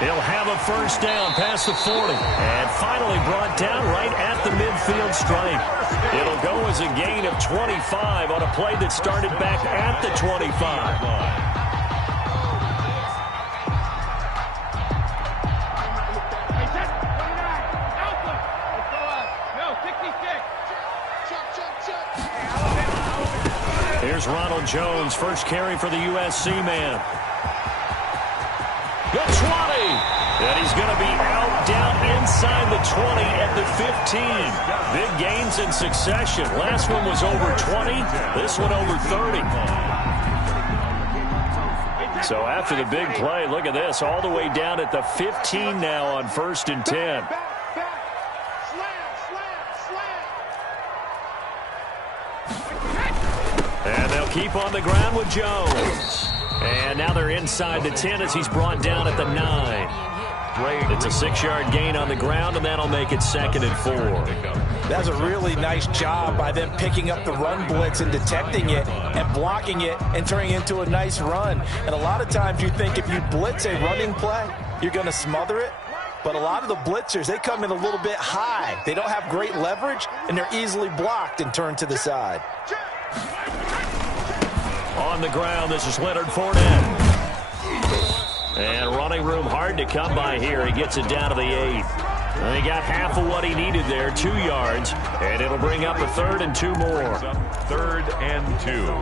He'll have a first down past the 40. And finally brought down right at the midfield stripe. It'll go as a gain of 25 on a play that started back at the 25. Here's Ronald Jones, first carry for the USC man. The 20. And he's going to be out down inside the 20 at the 15. Big gains in succession. Last one was over 20. This one over 30. So after the big play, look at this. All the way down at the 15 now on 1st and 10. And they'll keep on the ground with Jones. And now they're inside the 10 as he's brought down at the 9. It's a 6-yard gain on the ground, and that'll make it 2nd and 4. That's a really nice job by them picking up the run blitz and detecting it and blocking it and turning it into a nice run. And a lot of times you think if you blitz a running play, you're going to smother it. But a lot of the blitzers, they come in a little bit high. They don't have great leverage, and they're easily blocked and turned to the side. On the ground, this is Leonard Fournette. And running room hard to come by here. He gets it down to the 8. And he got half of what he needed there, 2 yards. And it'll bring up a 3rd and 2 more. 3rd and 2.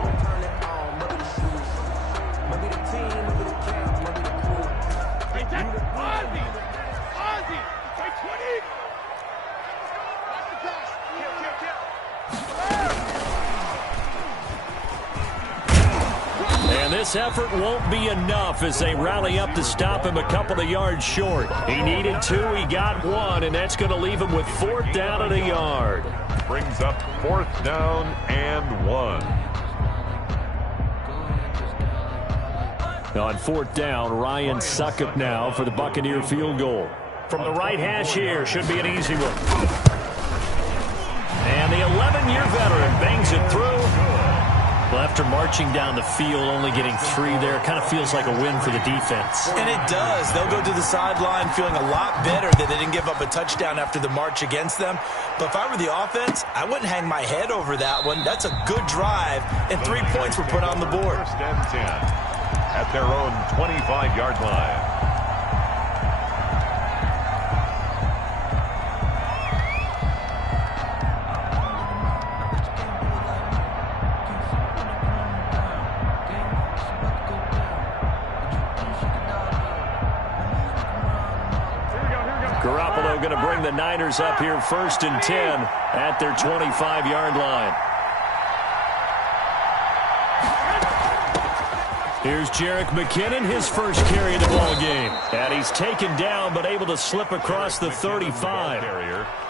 And this effort won't be enough as they rally up to stop him a couple of yards short. He needed 2, he got 1, and that's going to leave him with 4th down and a yard. Brings up 4th down and 1. On 4th down, Ryan Succop now for the Buccaneer field goal. From the right hash here, should be an easy one. And the 11-year veteran bangs it through. Well, after marching down the field, only getting 3 there, kind of feels like a win for the defense. And it does. They'll go to the sideline feeling a lot better that they didn't give up a touchdown after the march against them. But if I were the offense, I wouldn't hang my head over that one. That's a good drive, and 3 points were put on the board. 1st and 10 at their own 25-yard line. Garoppolo going to bring the Niners up here 1st and 10 at their 25-yard line. Here's Jerick McKinnon, his first carry of the ball game. And he's taken down but able to slip across the 35.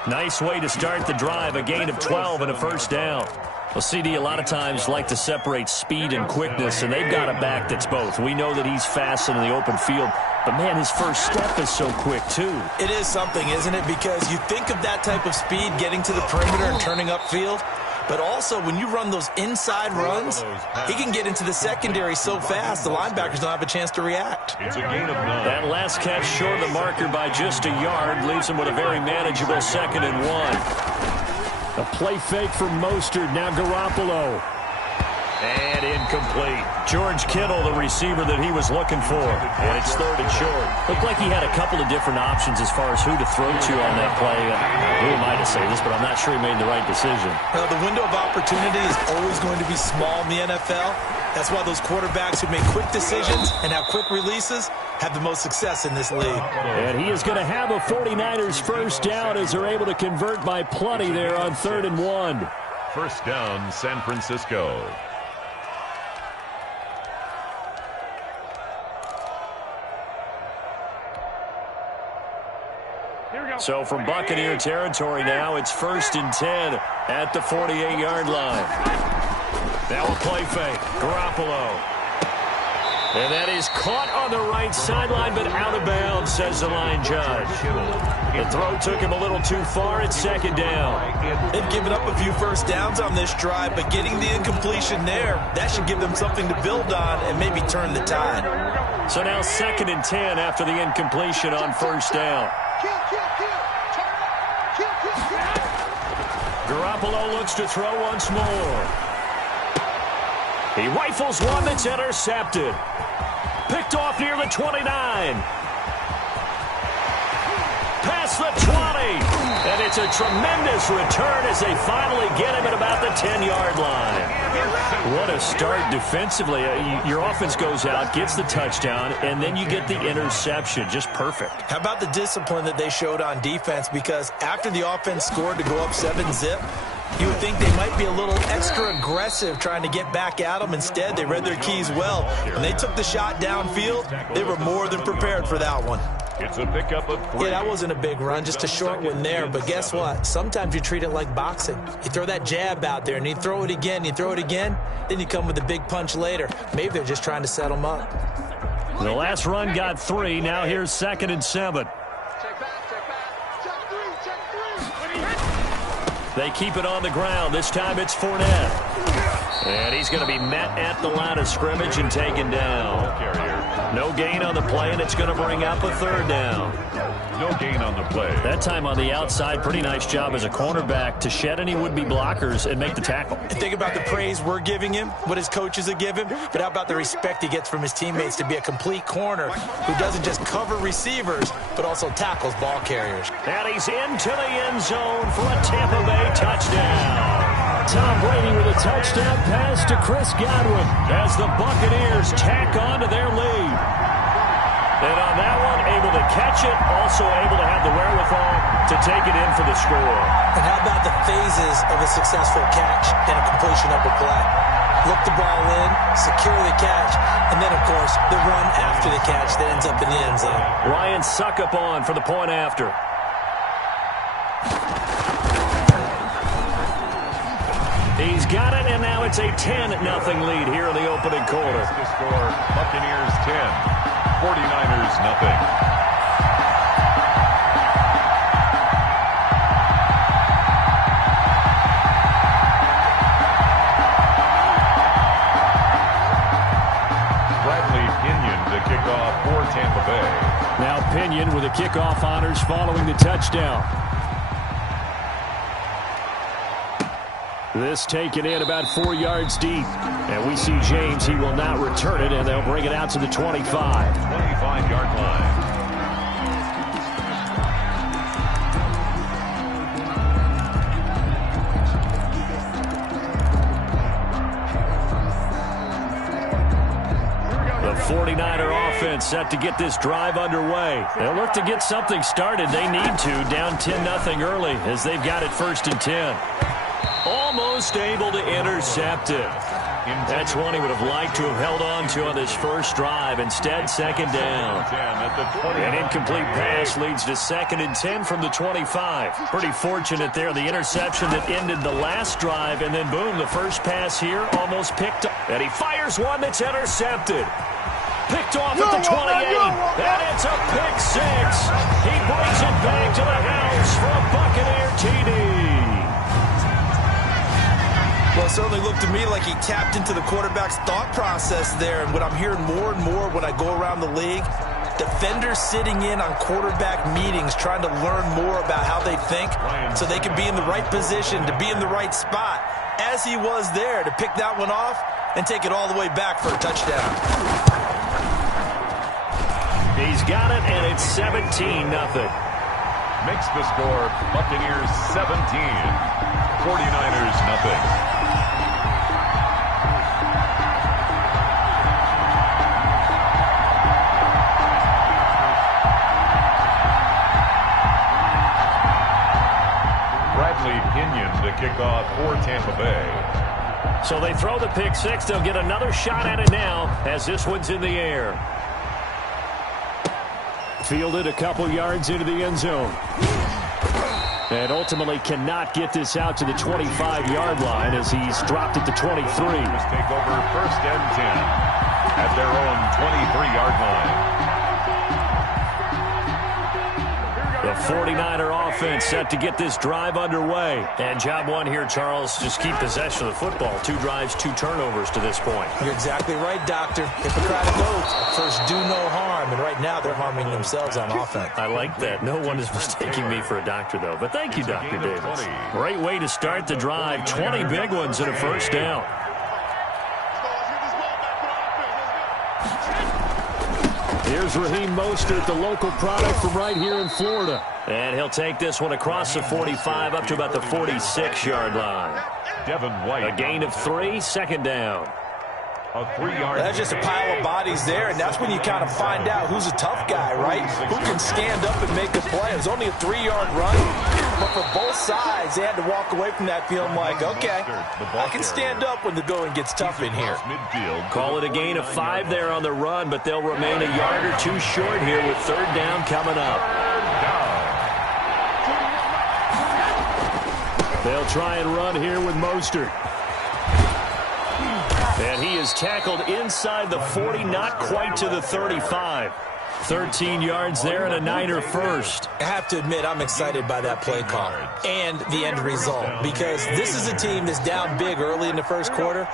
Nice way to start the drive, a gain of 12 and a 1st down. Well, CD, a lot of times like to separate speed and quickness, and they've got a back that's both. We know that he's fast in the open field, but, man, his first step is so quick, too. It is something, isn't it? Because you think of that type of speed getting to the perimeter and turning upfield, but also when you run those inside runs, he can get into the secondary so fast the linebackers don't have a chance to react. It's a gain of 9. That last catch short of the marker by just a yard leaves him with a very manageable 2nd and 1. A play fake for Mostert, now Garoppolo. And incomplete. George Kittle, the receiver that he was looking for. And it's 3rd and short. Looked like he had a couple of different options as far as who to throw to on that play. Who am I to say this, but I'm not sure he made the right decision. Well, the window of opportunity is always going to be small in the NFL. That's why those quarterbacks who make quick decisions and have quick releases have the most success in this league. And he is going to have a 49ers first down as they're able to convert by plenty there on 3rd and 1. 1st down, San Francisco. So from Buccaneer territory now, it's 1st and 10 at the 48-yard line. Now a play fake. Garoppolo. And that is caught on the right sideline, but out of bounds, says the line judge. The throw took him a little too far. It's second down. They've given up a few first downs on this drive, but getting the incompletion there, that should give them something to build on and maybe turn the tide. So now 2nd and 10 after the incompletion on first down. Garoppolo looks to throw once more. He rifles one that's intercepted. Picked off near the 29. Past the 20. And it's a tremendous return as they finally get him at about the 10-yard line. What a start defensively. Your offense goes out, gets the touchdown, and then you get the interception. Just perfect. How about the discipline that they showed on defense? Because after the offense scored to go up 7-zip, you would think they might be a little extra aggressive trying to get back at them. Instead, they read their keys well. When they took the shot downfield, they were more than prepared for that one. It's a pickup of 3. Yeah, that wasn't a big run, just a short one there. But guess what? Sometimes you treat it like boxing. You throw that jab out there, and you throw it again, then you come with a big punch later. Maybe they're just trying to set them up. The last run got 3. Now here's 2nd and 7. They keep it on the ground. This time it's Fournette. And he's going to be met at the line of scrimmage and taken down. No gain on the play, and it's going to bring up a 3rd down. No gain on the play. That time on the outside, pretty nice job as a cornerback to shed any would-be blockers and make the tackle. Think about the praise we're giving him, what his coaches have given him, but how about the respect he gets from his teammates to be a complete corner who doesn't just cover receivers, but also tackles ball carriers. And he's into the end zone for a Tampa Bay touchdown. Tom Brady with a touchdown pass to Chris Godwin as the Buccaneers tack on to their lead. And on that one, able to catch it, also able to have the wherewithal to take it in for the score. And how about the phases of a successful catch and a completion of a play? Look the ball in, secure the catch, and then, of course, the run after the catch that ends up in the end zone. Ryan Suckup on for the point after. He's got it, and now it's a 10-0 lead here in the opening quarter. The score, Buccaneers 10, 49ers nothing. Bradley Pinion to kick off for Tampa Bay. Now Pinion with the kickoff honors following the touchdown. This taken in about 4 yards deep. And we see James. He will not return it, and they'll bring it out to the 25. 25-yard line. The 49er offense set to get this drive underway. They'll look to get something started. They need to, down 10-0 early as they've got it 1st and 10. Almost able to intercept it. That's one he would have liked to have held on to on this first drive. Instead, 2nd down. An incomplete pass leads to 2nd and 10 from the 25. Pretty fortunate there. The interception that ended the last drive, and then boom, the first pass here almost picked up. And he fires one that's intercepted. Picked off at the 28. And it's a pick 6. He brings it back to the house for a Buccaneer TD. Well, it certainly looked to me like he tapped into the quarterback's thought process there. And what I'm hearing more and more when I go around the league, defenders sitting in on quarterback meetings trying to learn more about how they think so they can be in the right position to be in the right spot, as he was there to pick that one off and take it all the way back for a touchdown. He's got it, and it's 17-0. Makes the score Buccaneers 17, 49ers nothing. Pinion to kick off for Tampa Bay. So they throw the pick 6. They'll get another shot at it now as this one's in the air. Fielded a couple yards into the end zone. And ultimately cannot get this out to the 25-yard line as he's dropped it to 23. Take over 1st and 10. at their own 23-yard line. The 49er offense set to get this drive underway. And job one here, Charles, just keep possession of the football. 2 drives, 2 turnovers to this point. You're exactly right, Doctor. Hippocratic oath. First, do no harm. And right now, they're harming themselves on offense. I like that. No one is mistaking me for a doctor, though. But thank you, Dr. Davis. Great way to start the drive. 20 big ones and a first down. Here's Raheem Mostert, the local product from right here in Florida. And he'll take this one across the 45 up to about the 46-yard line. Devin White. A gain of 3, second down. A 3-yard. That's just a pile of bodies there, and that's when you kind of find out who's a tough guy, right? Who can stand up and make a play. It was only a 3-yard run, but for both sides, they had to walk away from that feeling like, okay, I can stand up when the going gets tough in here. Call it a gain of 5 there on the run, but they'll remain a yard or 2 short here with third down coming up. They'll try and run here with Mostert. And he is tackled inside the 40, not quite to the 35. 13 yards there and a Niner first. I have to admit, I'm excited by that play call and the end result, because this is a team that's down big early in the first quarter,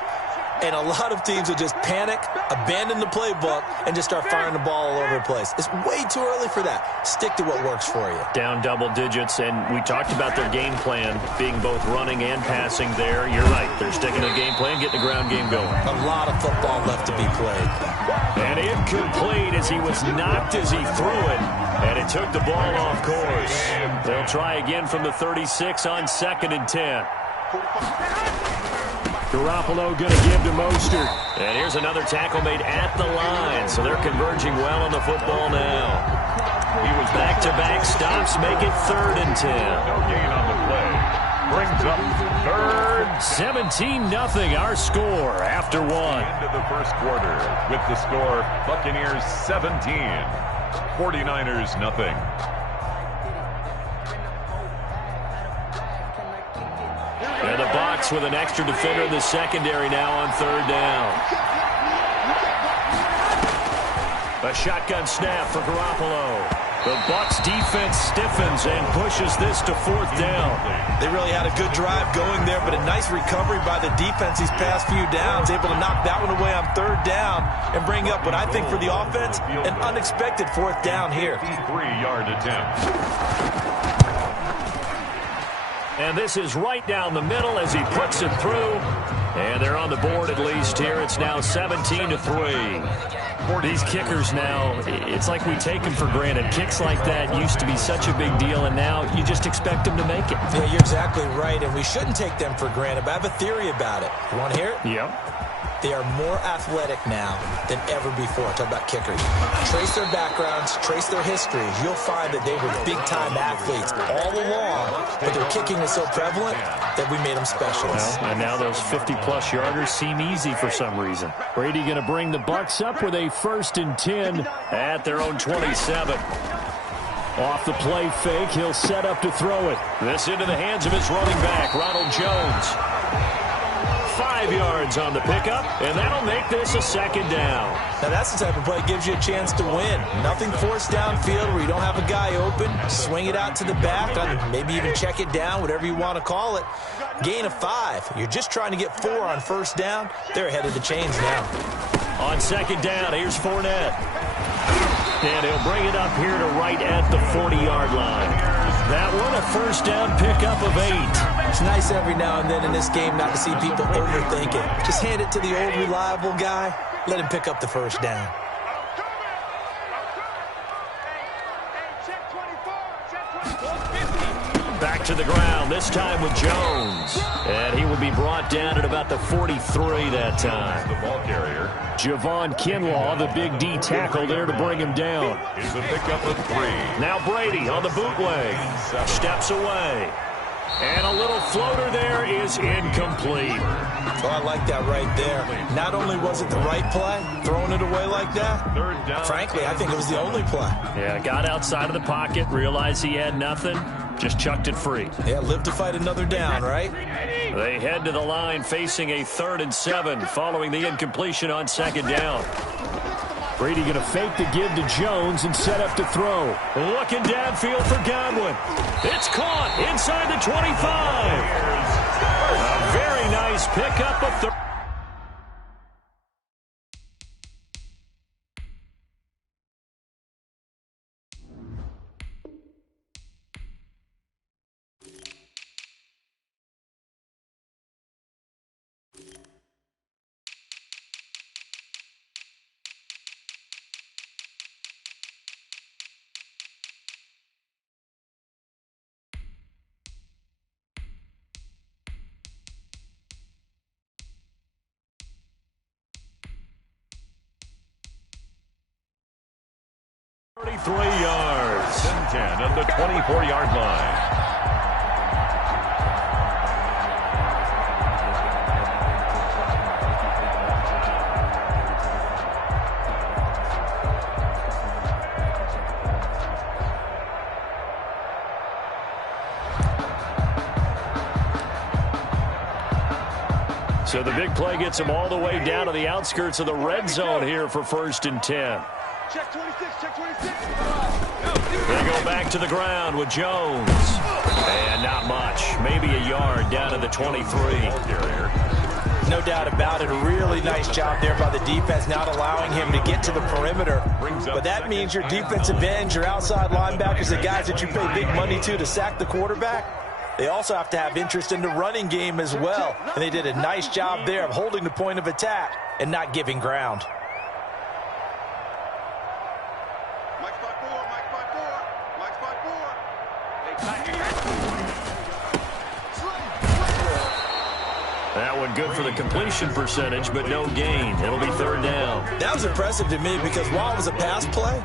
and a lot of teams will just panic, abandon the playbook, and just start firing the ball all over the place. It's way too early for that. Stick to what works for you. Down double digits, and we talked about their game plan being both running and passing there. You're right. They're sticking to the game plan, getting the ground game going. A lot of football left to be played. And incomplete as he was knocked as he threw it, and it took the ball off course. They'll try again from the 36 on 2nd and 10. Garoppolo going to give to Mostert. And here's another tackle made at the line, so they're converging well on the football now. He was back-to-back stops, make it 3rd and 10. No gain on the play. Brings up 3rd. 17-0 our score after 1. End of the first quarter with the score Buccaneers 17, 49ers nothing. And the Bucs with an extra defender in the secondary now on 3rd down. A shotgun snap for Garoppolo. The Bucs defense stiffens and pushes this to 4th down. They really had a good drive going there, but a nice recovery by the defense these past few downs, able to knock that one away on 3rd down and bring up what I think for the offense, an unexpected 4th down here. 3-yard attempt. And this is right down the middle as he puts it through. And they're on the board at least here. It's now 17-3. These kickers now, it's like we take them for granted. Kicks like that used to be such a big deal, and now you just expect them to make it. Yeah, you're exactly right, and we shouldn't take them for granted, but I have a theory about it. You want to hear it? Yep. They are more athletic now than ever before. Talk about kickers. Trace their backgrounds, trace their histories. You'll find that they were big-time athletes all along, but their kicking is so prevalent that we made them specialists. Well, and now those 50-plus yarders seem easy for some reason. Brady going to bring the Bucs up with a 1st and 10 at their own 27. Off the play fake, he'll set up to throw it. This into the hands of his running back, Ronald Jones. 5 yards on the pickup, and that'll make this a 2nd down. Now that's the type of play that gives you a chance to win. Nothing forced downfield where you don't have a guy open. Swing it out to the back, maybe even check it down, whatever you want to call it. Gain of 5. You're just trying to get 4 on 1st down. They're ahead of the chains now. On 2nd down, here's Fournette. And he'll bring it up here to right at the 40-yard line. That one, a 1st down pickup of 8. It's nice every now and then in this game not to see people overthink it. Just hand it to the old reliable guy. Let him pick up the 1st down. Back to the ground, this time with Jones. And he will be brought down at about the 43 that time. The ball carrier. Javon Kinlaw, the big D tackle there to bring him down. Is a pickup of 3. Now Brady on the bootleg. Steps away. And a little floater there is incomplete. Oh, I like that right there. Not only was it the right play, throwing it away like that, 3rd down. frankly, I think it was the only play. Yeah, got outside of the pocket, realized he had nothing, just chucked it free. Yeah, live to fight another down, right? They head to the line facing a 3rd and 7 following the incompletion on 2nd down. Brady going to fake the give to Jones and set up to throw. Looking downfield for Godwin. It's caught inside the 25. A very nice pickup of third. Yards. 10 at the 24-yard line. So the big play gets him all the way down to the outskirts of the red zone here for 1st and 10. Check 26, check 26. They go back to the ground with Jones. And not much. Maybe a yard down to the 23. No doubt about it. A really nice job there by the defense, not allowing him to get to the perimeter. But that means your defensive ends, your outside linebackers, the guys that you pay big money to sack the quarterback, they also have to have interest in the running game as well. And they did a nice job there of holding the point of attack and not giving ground. That one good for the completion percentage, but no gain. It'll be 3rd down. That was impressive to me because while it was a pass play,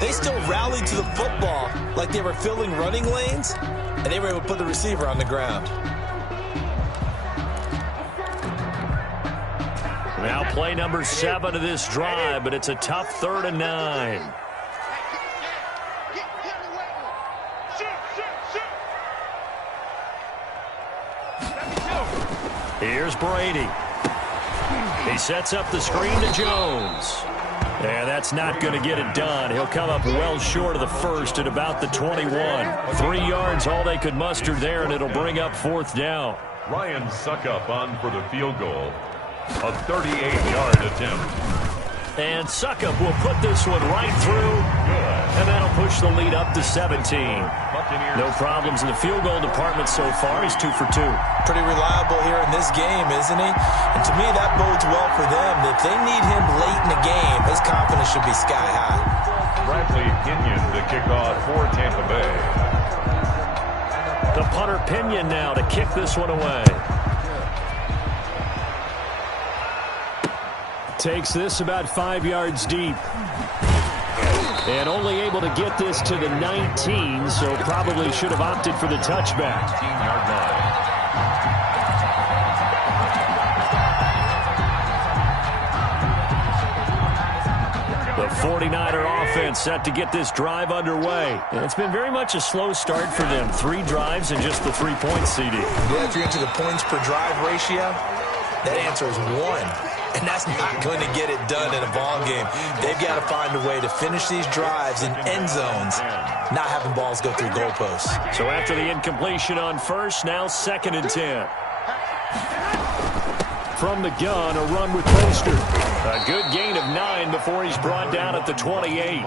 they still rallied to the football like they were filling running lanes, and they were able to put the receiver on the ground. Now play number 7 of this drive, but it's a tough 3rd and 9. Here's Brady. He sets up the screen to Jones. And that's not going to get it done. He'll come up well short of the first at about the 21. 3 yards, all they could muster there, and it'll bring up 4th down. Ryan Suckup on for the field goal. A 38-yard attempt. And Suckup will put this one right through. And that'll push the lead up to 17. No problems in the field goal department so far. He's 2 for 2. Pretty reliable here in this game, isn't he? And to me, that bodes well for them. If they need him late in the game, his confidence should be sky high. Bradley Pinion to kick off for Tampa Bay. The punter Pinion now to kick this one away. Takes this about 5 yards deep. And only able to get this to the 19, so probably should have opted for the touchback. 15-yard line. The 49er offense set to get this drive underway. And it's been very much a slow start for them. 3 drives and just the 3 points, CD. Yeah, if you're into the points per drive ratio, that answer is 1. And that's not going to get it done in a ball game. They've got to find a way to finish these drives in end zones, not having balls go through goalposts. So after the incompletion on first, now 2nd and 10. From the gun, a run with Mostert. A good gain of 9 before he's brought down at the 28.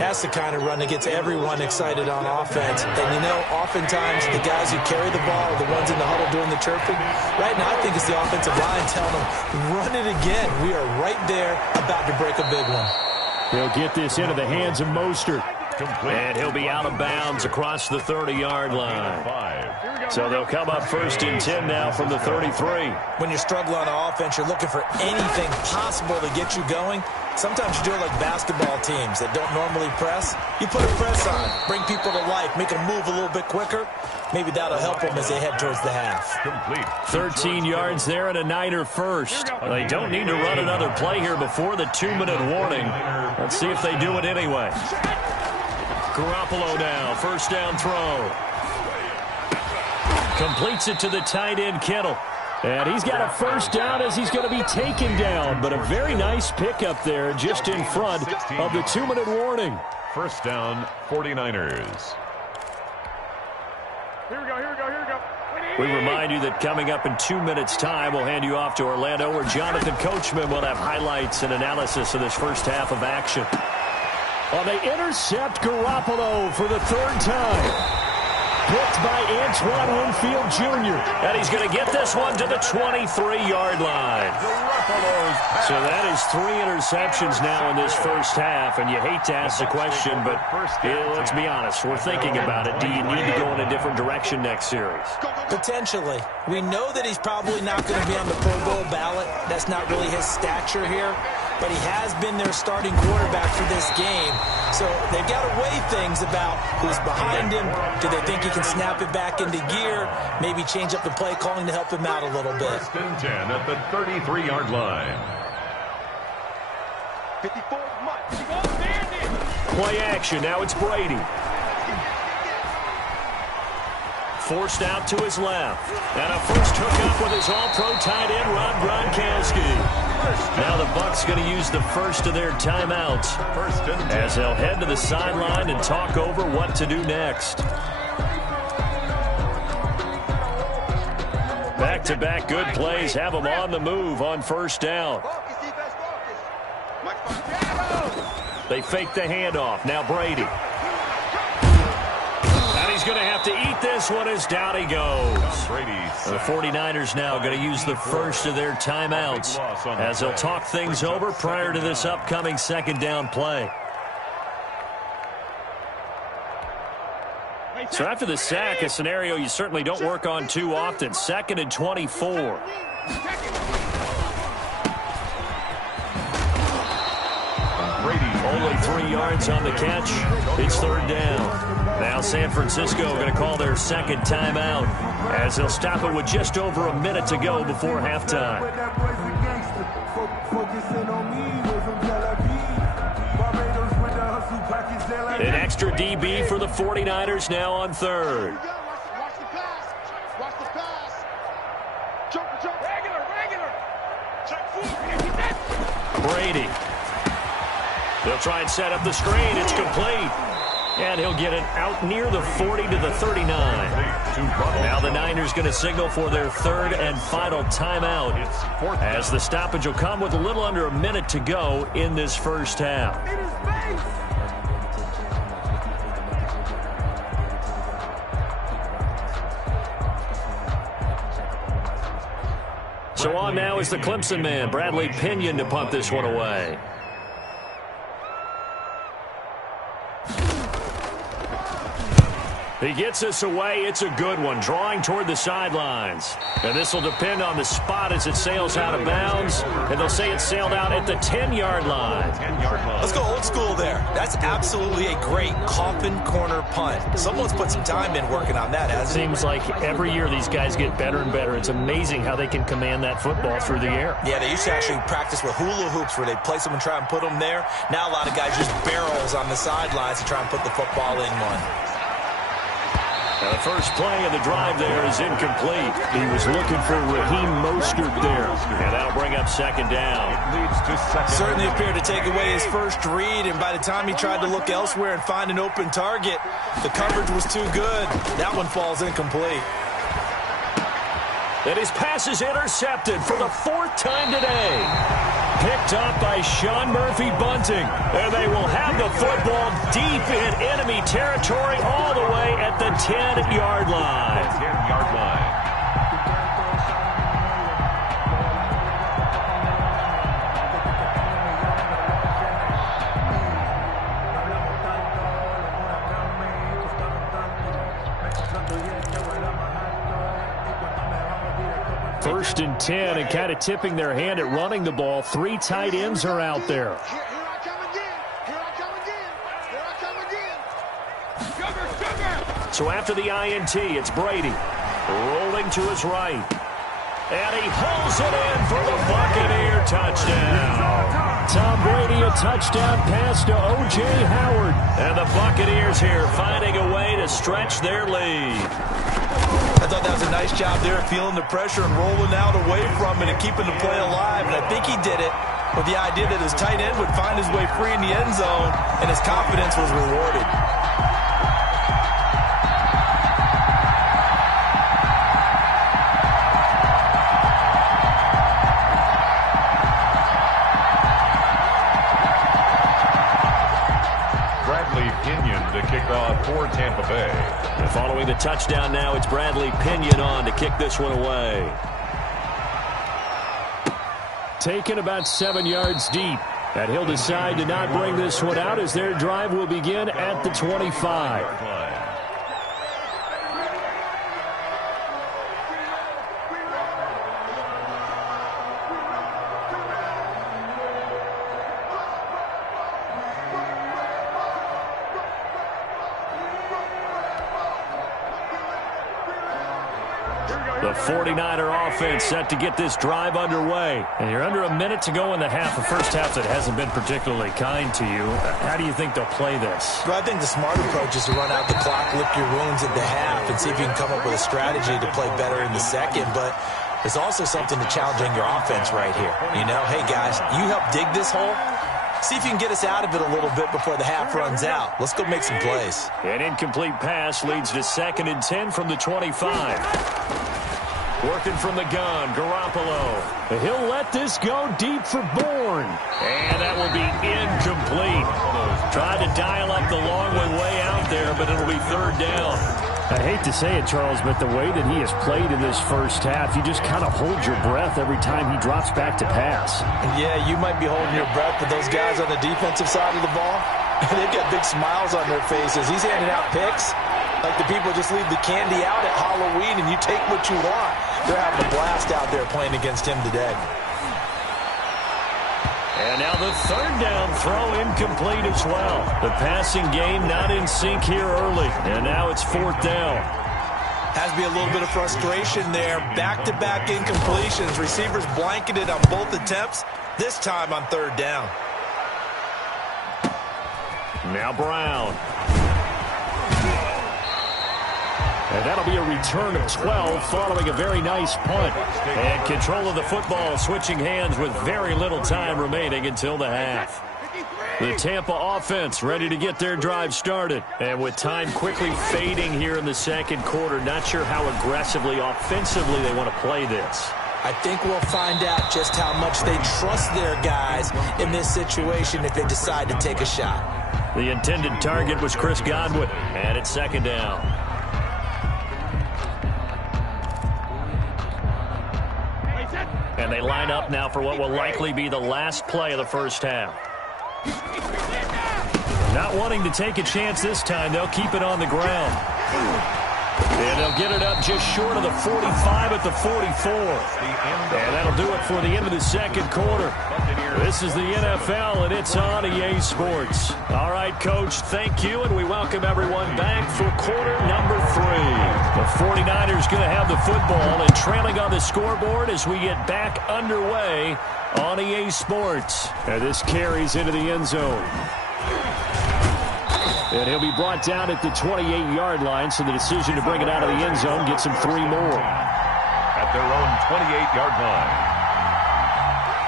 That's the kind of run that gets everyone excited on offense. And, you know, oftentimes the guys who carry the ball are the ones in the huddle doing the chirping. Right now, I think it's the offensive line telling them, run it again. We are right there about to break a big one. He'll get this into the hands of Mostert. And he'll be out of bounds across the 30-yard line. So they'll come up 1st and 10 now from the 33. When you're struggling on offense, you're looking for anything possible to get you going. Sometimes you do it like basketball teams that don't normally press. You put a press on, bring people to life, make them move a little bit quicker. Maybe that'll help them as they head towards the half. 13 yards there and a Niner first. They don't need to run another play here before the 2-minute warning. Let's see if they do it anyway. Garoppolo now, 1st down throw. Completes it to the tight end, Kittle. And he's got a first down as he's going to be taken down. But a very nice pickup there just in front of the 2-minute warning. First down, 49ers. Here we go, here we go, here we go. We remind you that coming up in 2 minutes' time, we'll hand you off to Orlando, where Jonathan Coachman will have highlights and analysis of this first half of action. Oh, they intercept Garoppolo for the 3rd time. Picked by Antoine Winfield Jr. And he's going to get this one to the 23-yard line. So that is 3 interceptions now in this first half. And you hate to ask the question, but let's be honest. We're thinking about it. Do you need to go in a different direction next series? Potentially. We know that he's probably not going to be on the Pro Bowl ballot. That's not really his stature here. But he has been their starting quarterback for this game. So they've got to weigh things about who's behind him. Do they think he can snap it back into gear? Maybe change up the play calling to help him out a little bit. First and 10 at the 33-yard line. 54 much. Play action. Now it's Brady. Forced out to his left. And a first hookup with his all-pro tight end, Rob Gronkowski. Now the Bucs going to use the first of their timeouts as they'll head to the sideline and talk over what to do next. Back-to-back good plays have them on the move on first down. They fake the handoff. Now Brady. He's going to have to eat this one as down he goes. The 49ers now going to use the first of their timeouts as they'll talk things over prior to this upcoming second down play. So after the sack, a scenario you certainly don't work on too often. 2nd and 24. Only 3 yards on the catch. It's 3rd down. Now San Francisco going to call their second timeout as they'll stop it with just over a minute to go before halftime. An extra DB for the 49ers now on 3rd. Watch the pass. Watch the pass. Jump. Regular. Check 4. Brady. They'll try and set up the screen. It's complete. And he'll get it out near the 40 to the 39. Now the Niners going to signal for their 3rd and final timeout as the stoppage will come with a little under a minute to go in this first half. So on now is the Clemson man, Bradley Pinion, to punt this one away. He gets this away. It's a good one, drawing toward the sidelines. And this will depend on the spot as it sails out of bounds. And they'll say it sailed out at the 10-yard line. Let's go old school there. That's absolutely a great coffin corner punt. Someone's put some time in working on that, hasn't it? Seems like every year these guys get better and better. It's amazing how they can command that football through the air. Yeah, they used to actually practice with hula hoops where they place them and try and put them there. Now a lot of guys use barrels on the sidelines to try and put the football in one. Now the first play of the drive there is incomplete. He was looking for Raheem Mostert there. And that'll bring up 2nd down. It leads to second. Certainly appeared to take away his first read, and by the time he tried to look elsewhere and find an open target, the coverage was too good. That one falls incomplete. And his pass is intercepted for the 4th time today. Picked up by Sean Murphy-Bunting. And they will have the football deep in enemy territory all the way at the 10-yard line. 10-yard line. First and 10, and kind of tipping their hand at running the ball. 3 tight ends are out there. Here I come again. So after the INT, it's Brady rolling to his right. And he hauls it in for the Buccaneer touchdown. Tom Brady, a touchdown pass to O.J. Howard. And the Buccaneers here finding a way to stretch their lead. I thought that was a nice job there, feeling the pressure and rolling out away from it and keeping the play alive. And I think he did it with the idea that his tight end would find his way free in the end zone, and his confidence was rewarded. To kick off for Tampa Bay. And following the touchdown now, it's Bradley Pinion on to kick this one away. Taken about 7 yards deep. And he'll decide to not bring this one out as their drive will begin at the 25. The 49er offense set to get this drive underway. And you're under a minute to go in the half. A first half that hasn't been particularly kind to you. How do you think they'll play this? Well, I think the smart approach is to run out the clock, lick your wounds at the half, and see if you can come up with a strategy to play better in the second. But there's also something to challenging your offense right here. You know, hey, guys, you help dig this hole. See if you can get us out of it a little bit before the half runs out. Let's go make some plays. An incomplete pass leads to 2nd and 10 from the 25. Working from the gun, Garoppolo. He'll let this go deep for Bourne. And that will be incomplete. Tried to dial up the long one way out there, but it'll be 3rd down. I hate to say it, Charles, but the way that he has played in this first half, you just kind of hold your breath every time he drops back to pass. Yeah, you might be holding your breath, but those guys on the defensive side of the ball, they've got big smiles on their faces. He's handing out picks like the people just leave the candy out at Halloween and you take what you want. They're having a blast out there playing against him today. And now the 3rd down throw incomplete as well. The passing game not in sync here early. And now it's 4th down. Has to be a little bit of frustration there. Back-to-back incompletions. Receivers blanketed on both attempts. This time on 3rd down. Now Brown. And that'll be a return of 12 following a very nice punt. And control of the football switching hands with very little time remaining until the half. The Tampa offense ready to get their drive started. And with time quickly fading here in the 2nd quarter, not sure how aggressively, offensively they want to play this. I think we'll find out just how much they trust their guys in this situation if they decide to take a shot. The intended target was Chris Godwin. And it's 2nd down. And they line up now for what will likely be the last play of the first half. Not wanting to take a chance this time, they'll keep it on the ground. And they'll get it up just short of the 45 at the 44. And that'll do it for the end of the 2nd quarter. This is the NFL, and it's on EA Sports. All right, Coach, thank you, and we welcome everyone back for quarter number 3. The 49ers going to have the football and trailing on the scoreboard as we get back underway on EA Sports. And this carries into the end zone. And he'll be brought down at the 28-yard line, so the decision to bring it out of the end zone gets him 3 more. At their own 28-yard line.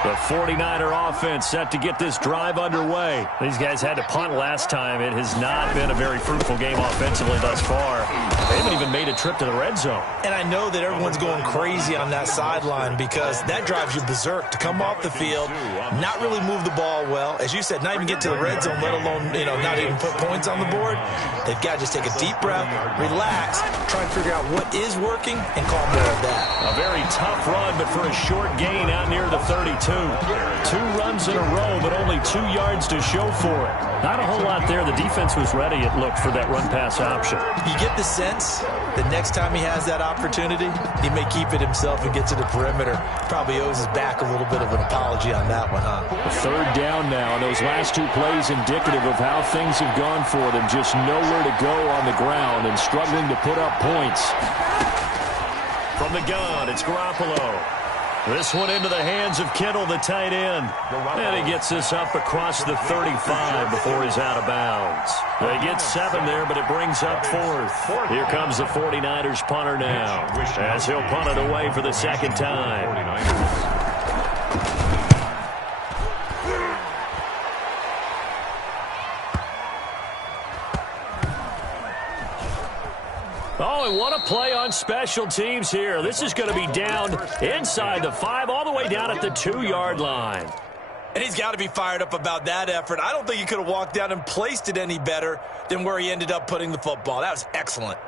The 49er offense set to get this drive underway. These guys had to punt last time. It has not been a very fruitful game offensively thus far. They haven't even made a trip to the red zone. And I know that everyone's going crazy on that sideline because that drives you berserk to come off the field, not really move the ball well. As you said, not even get to the red zone, let alone, not even put points on the board. They've got to just take a deep breath, relax, try and figure out what is working, and call more of that. A very tough run, but for a short gain out near the 32. 2 runs in a row, but only 2 yards to show for it. Not a whole lot there. The defense was ready, it looked, for that run-pass option. You get the sense that next time he has that opportunity, he may keep it himself and get to the perimeter. Probably owes his back a little bit of an apology on that one, huh? 3rd down now, and those last 2 plays indicative of how things have gone for them. Just nowhere to go on the ground and struggling to put up points. From the gun, it's Garoppolo. This one into the hands of Kittle, the tight end. And he gets this up across the 35 before he's out of bounds. They get 7 there, but it brings up 4th. Here comes the 49ers punter now, as he'll punt it away for the second time. Oh, and what a play on special teams here. This is going to be down inside the 5, all the way down at the 2-yard line. And he's got to be fired up about that effort. I don't think he could have walked down and placed it any better than where he ended up putting the football. That was excellent.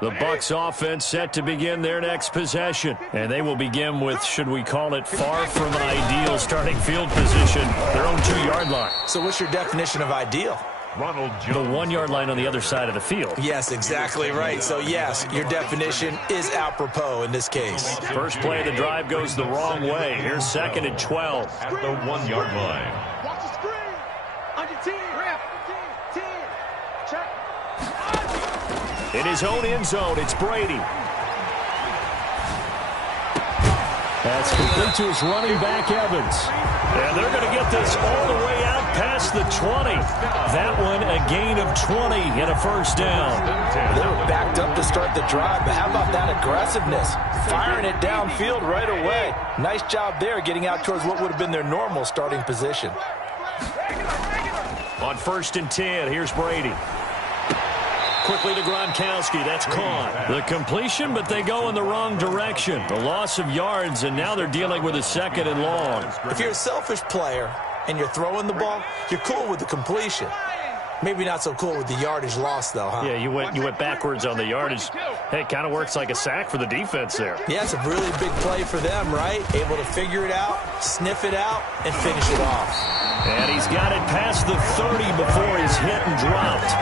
The Bucs offense set to begin their next possession. And they will begin with, should we call it, far from ideal starting field position, their own 2-yard line. So what's your definition of ideal? The 1-yard line on the other side of the field. Yes, exactly right. So, yes, your definition is apropos in this case. First play of the drive goes the wrong way. Here's 2nd and 12. At the 1-yard line. Watch the screen. On your team. 10. Check. In his own end zone, it's Brady. That's complete to his running back, Evans. And they're going to get this all the way out past the 20. That one, a gain of 20 and a first down. They were backed up to start the drive, but how about that aggressiveness? Firing it downfield right away. Nice job there getting out towards what would have been their normal starting position. On 1st and 10, here's Brady. Quickly to Gronkowski. That's caught. The completion, but they go in the wrong direction. The loss of yards, and now they're dealing with a 2nd and long. If you're a selfish player and you're throwing the ball, you're cool with the completion. Maybe not so cool with the yardage loss, though, huh? Yeah, you went backwards on the yardage. Hey, it kind of works like a sack for the defense there. Yeah, it's a really big play for them, right? Able to figure it out, sniff it out, and finish it off. And he's got it past the 30 before he's hit and dropped.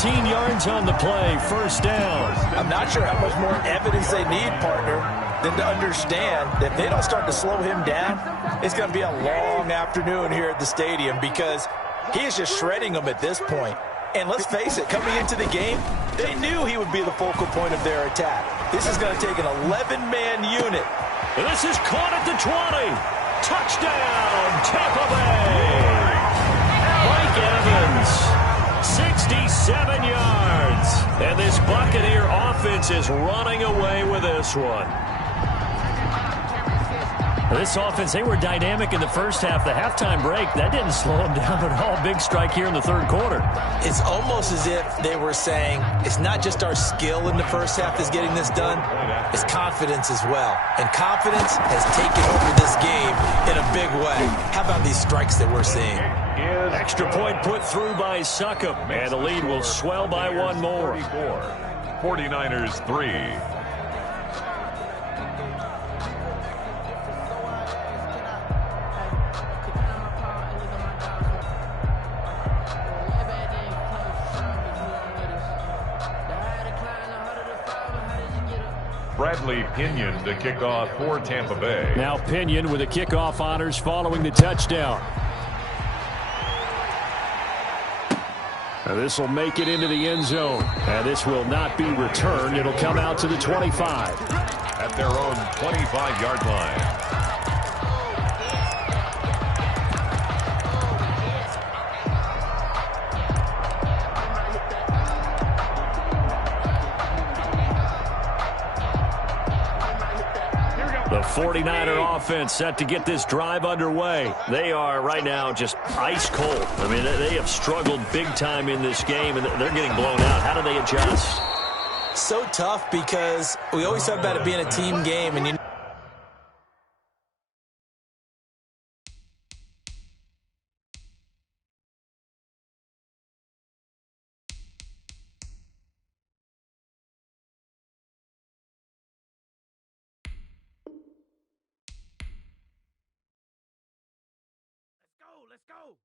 15 yards on the play, first down. I'm not sure how much more evidence they need, partner, than to understand that if they don't start to slow him down, it's going to be a long afternoon here at the stadium because he is just shredding them at this point. And let's face it, coming into the game, they knew he would be the focal point of their attack. This is going to take an 11-man unit. And this is caught at the 20. Touchdown, Tampa Bay. Mike Evans, 67 yards. And this Buccaneer offense is running away with this one. This offense, they were dynamic in the first half. The halftime break, that didn't slow them down at all. Big strike here in the 3rd quarter. It's almost as if they were saying, it's not just our skill in the first half that's getting this done, it's confidence as well. And confidence has taken over this game in a big way. How about these strikes that we're seeing? Extra point put through by Succop, and the lead will swell by 1 more. 49ers 3. Bradley Pinion to kick off for Tampa Bay. Now Pinion with the kickoff honors following the touchdown. Now this will make it into the end zone. And this will not be returned. It'll come out to the 25. At their own 25-yard line. The 49er offense set to get this drive underway. They are right now just ice cold. I mean, they have struggled big time in this game, and they're getting blown out. How do they adjust? So tough because we always talk about it being a team game, and you Let's go.